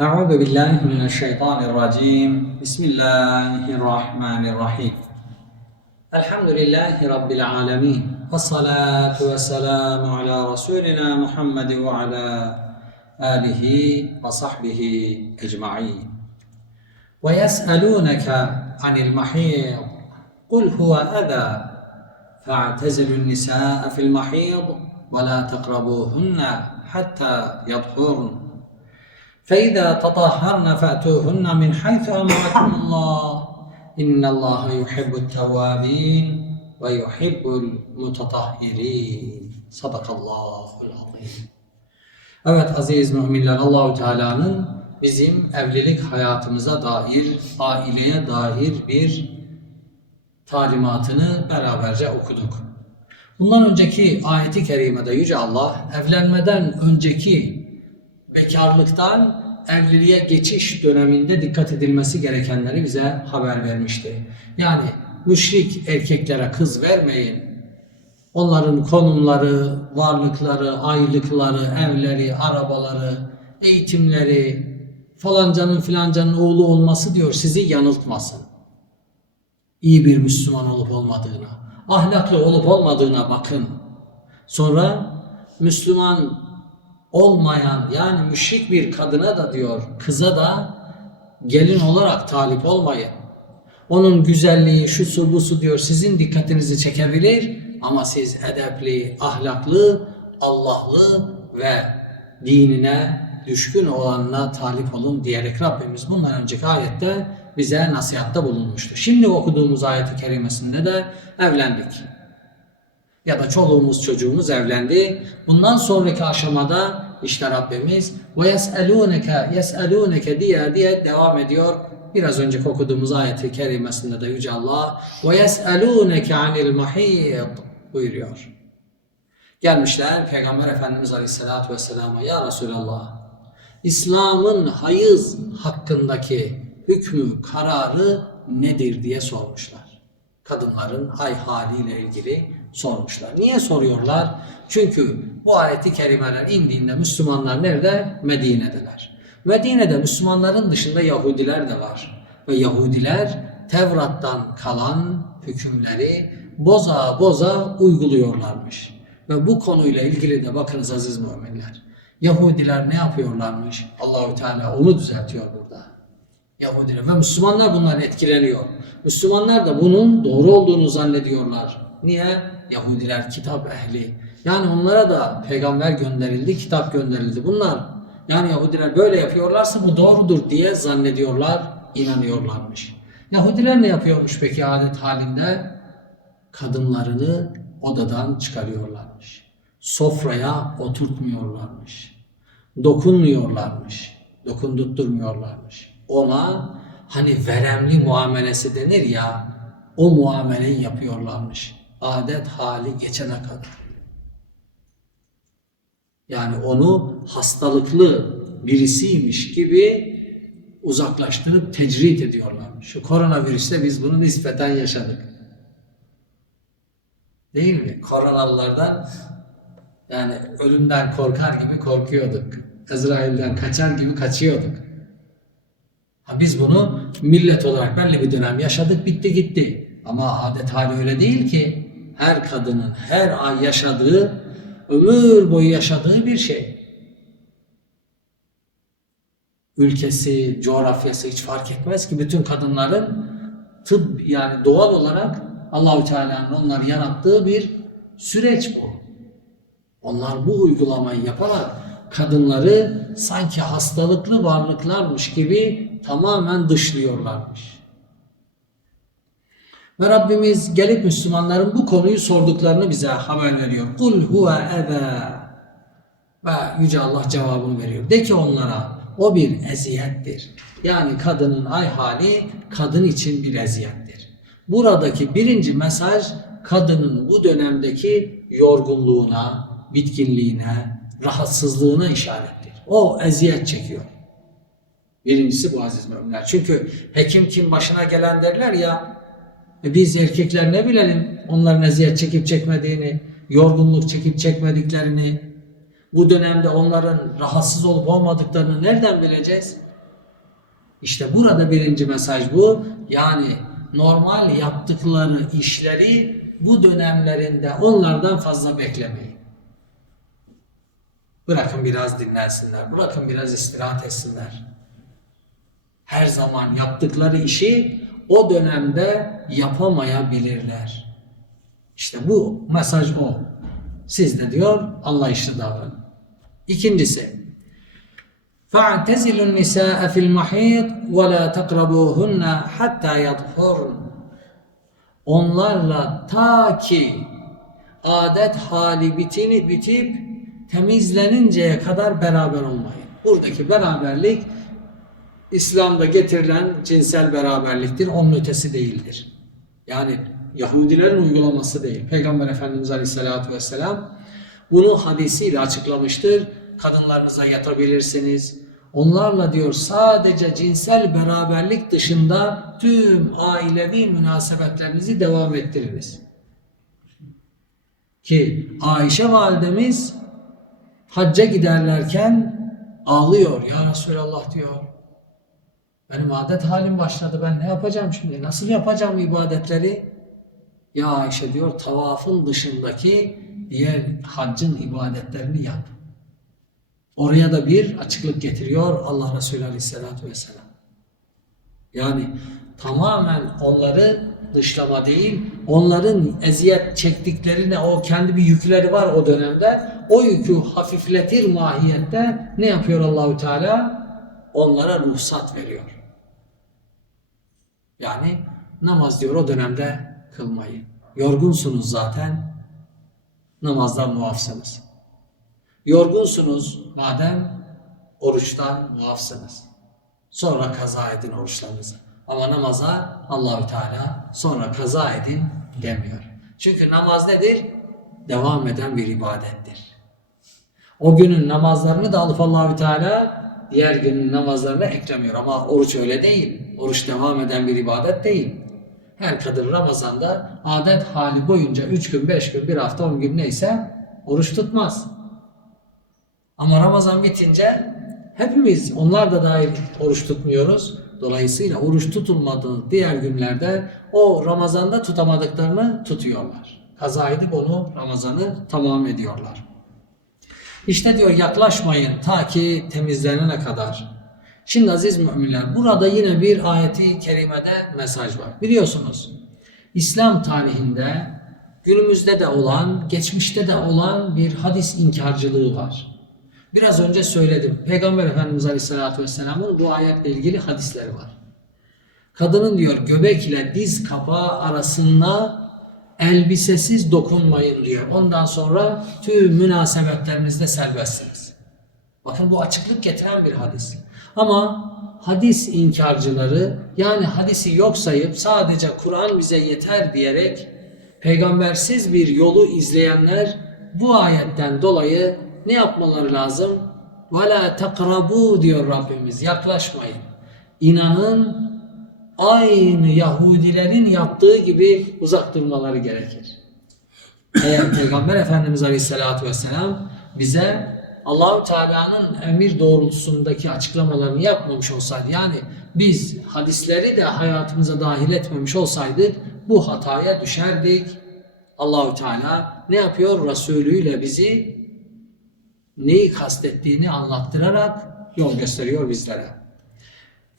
أعوذ بالله من الشيطان الرجيم. بسم الله الرحمن الرحيم. الحمد لله رب العالمين. والصلاة والسلام على رسولنا محمد وعلى آله وصحبه أجمعين. ويسألونك عن المحيض. قل هو أذى. فاعتزلوا النساء في المحيض ولا تقربوهن حتى يطهرن. فإذا تطهرن فأتوهن من حيث أمركم الله إن الله يحب التوابين ويحب المتطهرين صدق الله العظيم Evet aziz müminler Allahu Teala'nın bizim evlilik hayatımıza dair, aileye dair bir talimatını beraberce okuduk. Bundan önceki ayeti kerimede Yüce Allah evlenmeden önceki bekarlıktan evliliğe geçiş döneminde dikkat edilmesi gerekenleri bize haber vermişti. Yani müşrik erkeklere kız vermeyin. Onların konumları, varlıkları, aylıkları, evleri, arabaları, eğitimleri, falancanın filancanın oğlu olması diyor sizi yanıltmasın. İyi bir Müslüman olup olmadığına, ahlaklı olup olmadığına bakın. Sonra Müslüman olmayan yani müşrik bir kadına da diyor kıza da gelin olarak talip olmayın. Onun güzelliği, şusu busu diyor sizin dikkatinizi çekebilir ama siz edepli, ahlaklı, Allah'lı ve dinine düşkün olanına talip olun diyerek Rabbimiz bundan önceki ayette bize nasihatta bulunmuştu. Şimdi okuduğumuz ayeti kerimesinde de evlendik ya da çoluğumuz çocuğumuz evlendi. Bundan sonraki aşamada işte Rabbimiz ve yes'elûneke yes'elûneke diye diye devam ediyor. Biraz önce okuduğumuz ayeti kerimesinde de Yüce Allah ve yes'elûneke anil mahîd buyuruyor. Gelmişler Peygamber Efendimiz Aleyhisselatü Vesselam'a Ya Resulallah İslam'ın hayız hakkındaki hükmü, kararı nedir diye sormuşlar. Kadınların ay haliyle ilgili sormuşlar. Niye soruyorlar? Çünkü bu ayeti kerimeler indiğinde Müslümanlar nerede? Medine'deler. Medine'de Müslümanların dışında Yahudiler de var. Ve Yahudiler Tevrat'tan kalan hükümleri boza boza uyguluyorlarmış. Ve bu konuyla ilgili de bakınız aziz müminler. Yahudiler ne yapıyorlarmış? Allahü Teala onu düzeltiyor burada. Yahudiler ve Müslümanlar bundan etkileniyor. Müslümanlar da bunun doğru olduğunu zannediyorlar. Niye? Yahudiler kitap ehli. Yani onlara da peygamber gönderildi, kitap gönderildi. Bunlar yani Yahudiler böyle yapıyorlarsa bu doğrudur diye zannediyorlar, inanıyorlarmış. Yahudiler ne yapıyormuş peki adet halinde? Kadınlarını odadan çıkarıyorlarmış. Sofraya oturtmuyorlarmış. Dokunmuyorlarmış. Dokundurtturmuyorlarmış. Ona hani veremli muamelesi denir ya o muameleyi yapıyorlarmış. Adet hali geçene kadar. Yani onu hastalıklı birisiymiş gibi uzaklaştırıp tecrit ediyorlar. Şu koronavirüste biz bunu nispeten yaşadık. Değil mi? Koronalılardan yani ölümden korkar gibi korkuyorduk. Ezrail'den kaçar gibi kaçıyorduk. Ha biz bunu millet olarak belli bir dönem yaşadık bitti gitti. Ama adet hali öyle değil ki. Her kadının her ay yaşadığı, ömür boyu yaşadığı bir şey. Ülkesi, coğrafyası hiç fark etmez ki bütün kadınların tıp yani doğal olarak Allahü Teala'nın onları yarattığı bir süreç bu. Onlar bu uygulamayı yaparak kadınları sanki hastalıklı varlıklarmış gibi tamamen dışlıyorlarmış. Ve Rabbimiz gelip Müslümanların bu konuyu sorduklarını bize haber veriyor. Kul huve eza. Ve Yüce Allah cevabını veriyor. De ki onlara o bir eziyettir. Yani kadının ay hali kadın için bir eziyettir. Buradaki birinci mesaj kadının bu dönemdeki yorgunluğuna, bitkinliğine, rahatsızlığına işarettir. O eziyet çekiyor. Birincisi bu aziz müminler. Çünkü hekim kim başına gelen derler ya e biz erkekler ne bilelim onların eziyet çekip çekmediğini, yorgunluk çekip çekmediklerini, bu dönemde onların rahatsız olup olmadıklarını nereden bileceğiz? İşte burada birinci mesaj bu. Yani normal yaptıkları işleri bu dönemlerinde onlardan fazla beklemeyin. Bırakın biraz dinlensinler. Bırakın biraz istirahat etsinler. Her zaman yaptıkları işi o dönemde yapamayabilirler. İşte bu mesaj o. Siz de diyor anlayışlı davranın. İkincisi فَاعْتَزِلُوا النِّسَاءَ فِي الْمَحِيطِ وَلَا تَقْرَبُوهُنَّ حَتَّى يَطْهُرْنَ Onlarla ta ki adet hali bitini bitip temizleninceye kadar beraber olmayın. Buradaki beraberlik İslam'da getirilen cinsel beraberliktir. Onun ötesi değildir. Yani Yahudilerin uygulaması değil. Peygamber Efendimiz Aleyhisselatü Vesselam bunu hadisiyle açıklamıştır. Kadınlarınıza yatabilirsiniz. Onlarla diyor sadece cinsel beraberlik dışında tüm ailevi münasebetlerinizi devam ettiriniz. Ki Ayşe validemiz hacca giderlerken ağlıyor. Ya Resulallah diyor. Benim adet halim başladı. Ben ne yapacağım şimdi? Nasıl yapacağım ibadetleri? Ya Ayşe diyor tavafın dışındaki diğer haccın ibadetlerini yap. Oraya da bir açıklık getiriyor Allah Resulü Aleyhisselatü Vesselam. Yani tamamen onları dışlama değil, onların eziyet çektiklerine o kendi bir yükleri var o dönemde. O yükü hafifletir mahiyette ne yapıyor Allahü Teala? Onlara ruhsat veriyor. Yani namaz diyor o dönemde kılmayın. Yorgunsunuz zaten. Namazdan muafsınız. Yorgunsunuz madem oruçtan muafsınız. Sonra kaza edin oruçlarınızı. Ama namaza Allahü Teala sonra kaza edin demiyor. Çünkü namaz nedir? Devam eden bir ibadettir. O günün namazlarını da alıp Allahü Teala diğer günün namazlarına eklemiyor. Ama oruç öyle değil. Oruç devam eden bir ibadet değil. Her kadın Ramazan'da adet hali boyunca 3 gün, 5 gün, 1 hafta, 10 gün neyse oruç tutmaz. Ama Ramazan bitince hepimiz onlar da dahil oruç tutmuyoruz. Dolayısıyla oruç tutulmadığı diğer günlerde o Ramazan'da tutamadıklarını tutuyorlar. Kaza edip onu Ramazan'ı tamam ediyorlar. İşte diyor yaklaşmayın ta ki temizlenene kadar. Şimdi aziz müminler burada yine bir ayeti kerimede mesaj var. Biliyorsunuz İslam tarihinde günümüzde de olan, geçmişte de olan bir hadis inkarcılığı var. Biraz önce söyledim. Peygamber Efendimiz Aleyhisselatü Vesselam'ın bu ayetle ilgili hadisleri var. Kadının diyor göbek ile diz kapağı arasında elbisesiz dokunmayın diyor. Ondan sonra tüm münasebetlerinizde serbestsiniz. Bakın bu açıklık getiren bir hadis. Ama hadis inkarcıları yani hadisi yok sayıp sadece Kur'an bize yeter diyerek peygambersiz bir yolu izleyenler bu ayetten dolayı ne yapmaları lazım? وَلَا تَقْرَبُوا diyor Rabbimiz. Yaklaşmayın. İnanın aynı Yahudilerin yaptığı gibi uzak durmaları gerekir. Eğer Peygamber Efendimiz Aleyhisselatü Vesselam bize Allahu Teala'nın emir doğrultusundaki açıklamalarını yapmamış olsaydı yani biz hadisleri de hayatımıza dahil etmemiş olsaydık bu hataya düşerdik. Allahu Teala ne yapıyor? Resulüyle bizi neyi kastettiğini anlattırarak yol gösteriyor bizlere.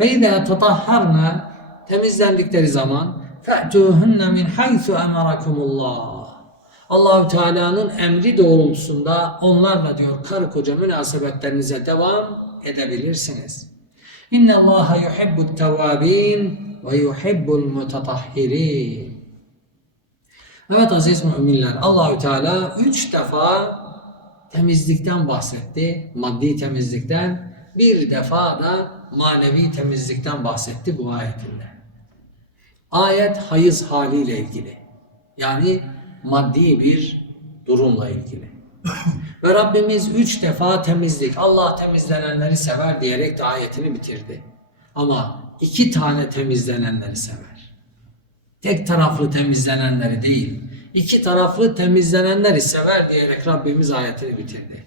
Ve izâ tatahharna temizlendikleri zaman fe'tuhunne min haythu emarakumullah. Allahu Teala'nın emri doğrultusunda onlarla diyor karı koca münasebetlerinize devam edebilirsiniz. İnne Allaha yuhibbut tevabin ve yuhibbul mutatahhirin. Evet aziz müminler Allahü Teala üç defa temizlikten bahsetti. Maddi temizlikten. Bir defa da manevi temizlikten bahsetti bu ayetinde. Ayet hayız haliyle ilgili. Yani maddi bir durumla ilgili. Ve Rabbimiz üç defa temizlik, Allah temizlenenleri sever diyerek de ayetini bitirdi. Ama iki tane temizlenenleri sever. Tek taraflı temizlenenleri değil, iki taraflı temizlenenleri sever diyerek Rabbimiz ayetini bitirdi.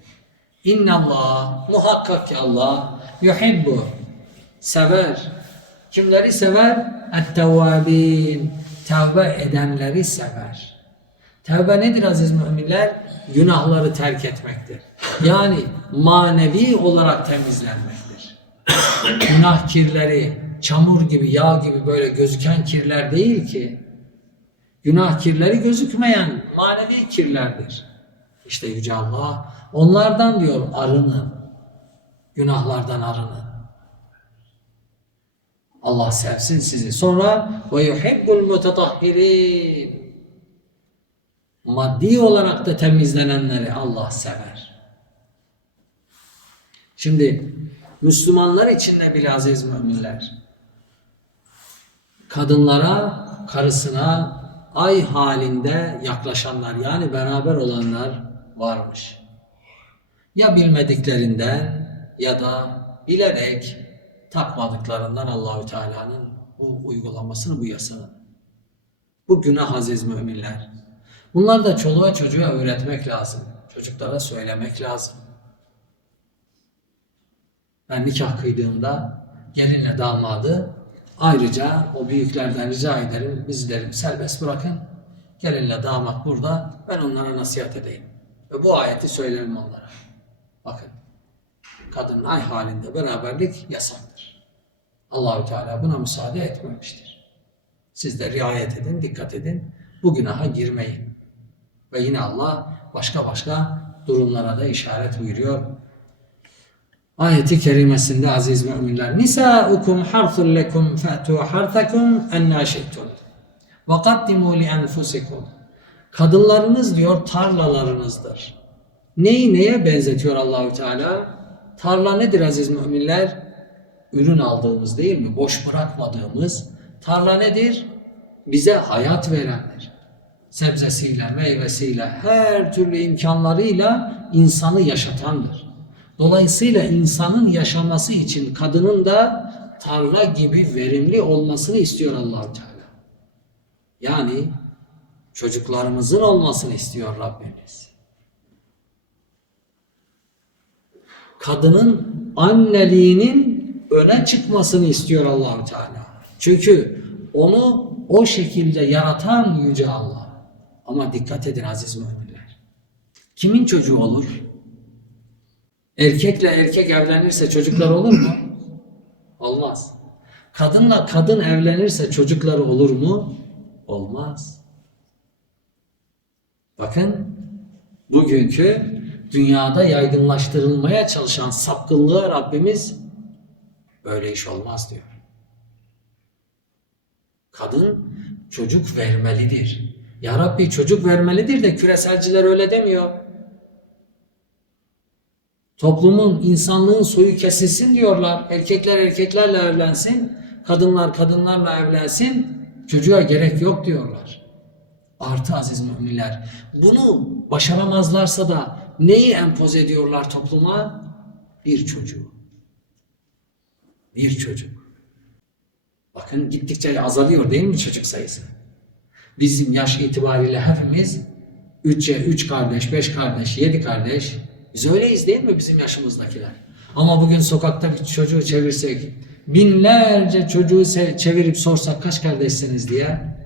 İnna Allah, muhakkak ki Allah, yuhibbu, sever. Kimleri sever? Et-tevvabin. Tevbe edenleri sever. Tevbe nedir aziz müminler? Günahları terk etmektir. Yani manevi olarak temizlenmektir. Günah kirleri, çamur gibi, yağ gibi böyle gözüken kirler değil ki. Günah kirleri gözükmeyen manevi kirlerdir. İşte Yüce Allah onlardan diyor arının. Günahlardan arının. Allah sevsin sizi. Sonra ve yuhibbul mutatahhirin. Maddi olarak da temizlenenleri Allah sever. Şimdi Müslümanlar için de bile aziz müminler. Kadınlara, karısına ay halinde yaklaşanlar yani beraber olanlar varmış. Ya bilmediklerinden ya da bilerek takmadıklarından Allahü Teala'nın bu uygulamasını, bu yasanı. Bu günah aziz müminler. Bunlar da çoluğa çocuğa öğretmek lazım. Çocuklara söylemek lazım. Ben nikah kıydığımda gelinle damadı ayrıca o büyüklerden rica ederim, biz derim serbest bırakın. Gelinle damat burada, ben onlara nasihat edeyim. Ve bu ayeti söylerim onlara. Bakın, kadın ay halinde beraberlik yasaktır. Allahü Teala buna müsaade etmemiştir. Siz de riayet edin, dikkat edin. Bu günaha girmeyin. Ve yine Allah başka başka durumlara da işaret buyuruyor. Ayeti kerimesinde aziz müminler Nisaukum harthun lekum fa'tu harthakum enna şi'tum ve kaddimu li enfusikum Kadınlarınız diyor tarlalarınızdır. Neyi neye benzetiyor Allahü Teala? Tarla nedir aziz müminler? Ürün aldığımız değil mi? Boş bırakmadığımız. Tarla nedir? Bize hayat verendir. Sebzesiyle, meyvesiyle, her türlü imkanlarıyla insanı yaşatandır. Dolayısıyla insanın yaşaması için kadının da tarla gibi verimli olmasını istiyor allah Teala. Yani çocuklarımızın olmasını istiyor Rabbimiz. Kadının anneliğinin öne çıkmasını istiyor Allahu Teala. Çünkü onu o şekilde yaratan yüce Allah. Ama dikkat edin aziz müminler. Kimin çocuğu olur? Erkekle erkek evlenirse çocuklar olur mu? Olmaz. Kadınla kadın evlenirse çocukları olur mu? Olmaz. Bakın bugünkü dünyada yaygınlaştırılmaya çalışan sapkınlığa Rabbimiz böyle iş olmaz diyor. Kadın çocuk vermelidir. Ya Rabbi çocuk vermelidir de küreselciler öyle demiyor. Toplumun, insanlığın soyu kesilsin diyorlar. Erkekler erkeklerle evlensin, kadınlar kadınlarla evlensin. Çocuğa gerek yok diyorlar. Artı aziz müminler. Bunu başaramazlarsa da neyi empoze ediyorlar topluma? Bir çocuğu. Bir çocuk. Bakın gittikçe azalıyor değil mi çocuk sayısı? Bizim yaş itibariyle hepimiz 3'e 3 kardeş, 5 kardeş, 7 kardeş. Biz öyleyiz değil mi bizim yaşımızdakiler? Ama bugün sokakta bir çocuğu çevirsek, binlerce çocuğu çevirip sorsak kaç kardeşsiniz diye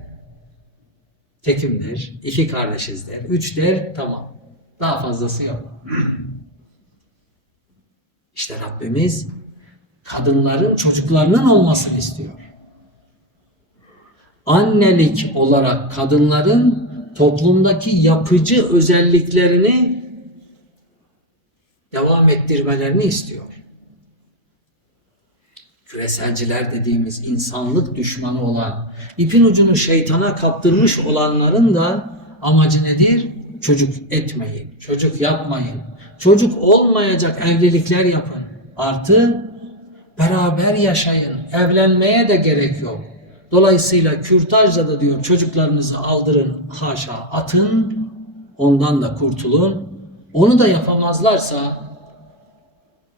tekimdir, iki kardeşiz der, üç der, tamam. Daha fazlası yok. İşte Rabbimiz kadınların çocuklarının olmasını istiyor. Annelik olarak kadınların toplumdaki yapıcı özelliklerini devam ettirmelerini istiyor. Küreselciler dediğimiz insanlık düşmanı olan, ipin ucunu şeytana kaptırmış olanların da amacı nedir? Çocuk etmeyin, çocuk yapmayın, çocuk olmayacak evlilikler yapın. Artı beraber yaşayın, evlenmeye de gerek yok. Dolayısıyla kürtajla da diyor çocuklarınızı aldırın, haşa atın, ondan da kurtulun. Onu da yapamazlarsa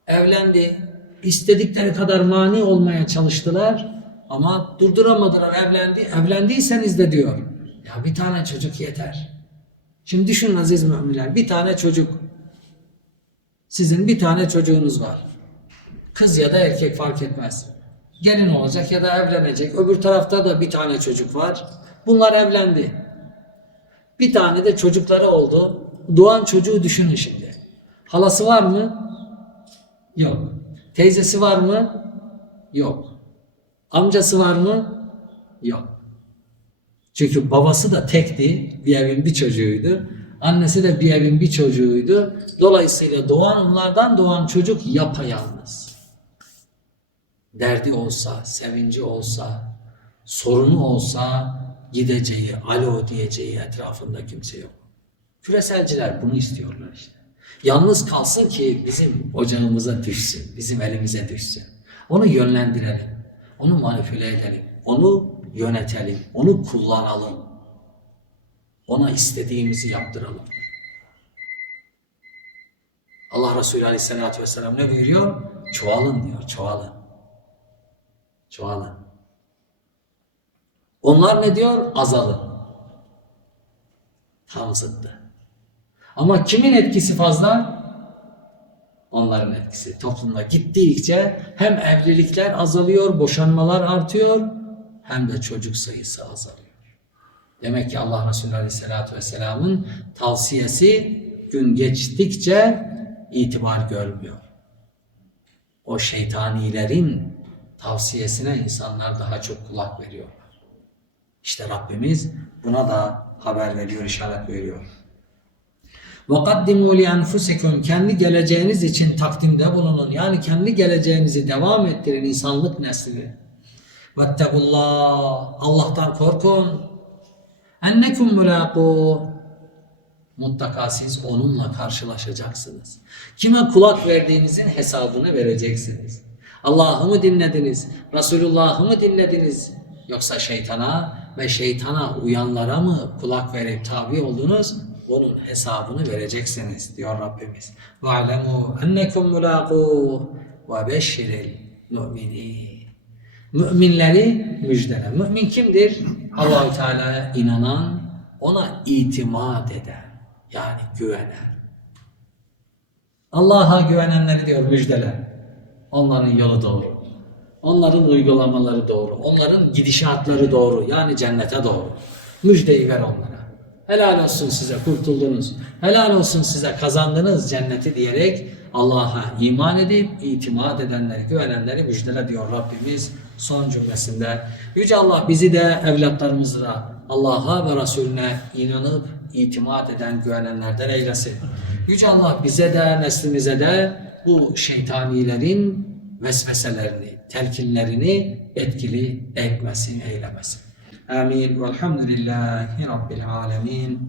evlendi, istedikleri kadar mani olmaya çalıştılar ama durduramadılar evlendi. Evlendiyseniz de diyor ya bir tane çocuk yeter. Şimdi düşünün aziz müminler bir tane çocuk sizin bir tane çocuğunuz var. Kız ya da erkek fark etmez. gelin olacak ya da evlenecek. Öbür tarafta da bir tane çocuk var. Bunlar evlendi. Bir tane de çocukları oldu. Doğan çocuğu düşünün şimdi. Halası var mı? Yok. Teyzesi var mı? Yok. Amcası var mı? Yok. Çünkü babası da tekti, bir evin bir çocuğuydu. Annesi de bir evin bir çocuğuydu. Dolayısıyla doğan onlardan doğan çocuk yapayalnız. Derdi olsa, sevinci olsa, sorunu olsa gideceği, alo diyeceği etrafında kimse yok. Küreselciler bunu istiyorlar işte. Yalnız kalsın ki bizim ocağımıza düşsün, bizim elimize düşsün. Onu yönlendirelim, onu manipüle edelim, onu yönetelim, onu kullanalım. Ona istediğimizi yaptıralım. Allah Resulü Aleyhisselatü Vesselam ne buyuruyor? Çoğalın diyor, çoğalın. Çoğalın. Onlar ne diyor? Azalın. Tam zıttı. Ama kimin etkisi fazla? Onların etkisi. Toplumda gittikçe hem evlilikler azalıyor, boşanmalar artıyor hem de çocuk sayısı azalıyor. Demek ki Allah Resulü Aleyhisselatü Vesselam'ın tavsiyesi gün geçtikçe itibar görmüyor. O şeytanilerin tavsiyesine insanlar daha çok kulak veriyorlar. İşte Rabbimiz buna da haber veriyor, işaret veriyor. وَقَدِّمُوا لِأَنْفُسِكُمْ Kendi geleceğiniz için takdimde bulunun. Yani kendi geleceğinizi devam ettirin insanlık neslini. وَاتَّقُوا اللّٰهِ Allah'tan korkun. اَنَّكُمْ مُلَاقُوا Mutlaka siz onunla karşılaşacaksınız. Kime kulak verdiğinizin hesabını vereceksiniz. Allah'ı mı dinlediniz? Resulullah'ı mı dinlediniz? Yoksa şeytana ve şeytana uyanlara mı kulak verip tabi oldunuz? Bunun hesabını vereceksiniz diyor Rabbimiz. وَعْلَمُوا اَنَّكُمْ مُلَاقُوهُ وَبَشِّرِ الْمُؤْمِنِينَ Müminleri müjdele. Mümin kimdir? Allahü Teala'ya inanan, ona itimat eden, yani güvenen. Allah'a güvenenleri diyor müjdele. Onların yolu doğru. Onların uygulamaları doğru. Onların gidişatları doğru. Yani cennete doğru. Müjdeyi ver onlara. Helal olsun size kurtuldunuz. Helal olsun size kazandınız cenneti diyerek Allah'a iman edip itimat edenleri, güvenenleri müjdele diyor Rabbimiz son cümlesinde. Yüce Allah bizi de evlatlarımızı da Allah'a ve Resulüne inanıp itimat eden güvenenlerden eylesin. Yüce Allah bize de neslimize de bu şeytanilerin vesveselerini, telkinlerini etkili etmesin, eylemesin. Amin. Velhamdülillahi Rabbil alemin.